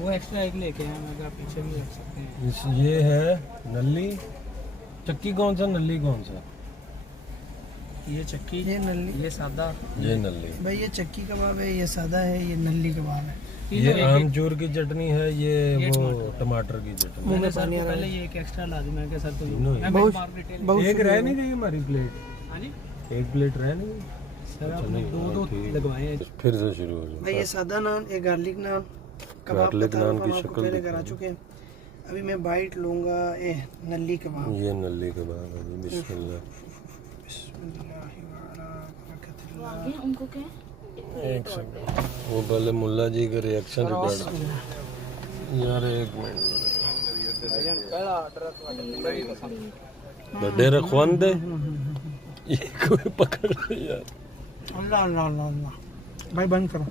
वो एक्स्ट्रा एक लेके आए, मैं कहा पीछे भी रख सकते हैं। ये है नल्ली चक्की, कौन सा नल्ली कौन सा? ये चक्की, ये नल्ली, ये सादा, ये नल्ली। भाई ये चक्की कबाब है, ये सादा है, ये नल्ली कबाब है। ये आमचूर की चटनी है, ये वो टमाटर की चटनी। मैंने सर को पहले ये एक एक्स्ट्रा ला दी, मैं कहा सर तो तीनों ही। मैं बहुत- बार डिटेल। एक रह नहीं गई हमारी प्लेट, हाँ जी एक प्लेट रह नहीं गई। सर आपने दो लगवाए हैं। फिर से शुरू हो भाई ये सादा नान, ये गार्लिक नान, कबाब गार्लिक बता नान रहा की हूँ आपको, शक्ल पहले दिखाओ। करा चुके हैं। अभी मैं बाइट लूँगा ये नल्ली कबाब। ये नल्ली कबाब है जी, बिस्मिल्लाह। उनको क्या एक सेकंड, वो पहले मुल्ला जी का रिएक्शन रिकॉर्ड। यार एक मिनट, बड़े रखवान दे, ये कोई पकड़ ले यार। अल्लाह अल्लाह अल्लाह अल्लाह। भाई बंद करो।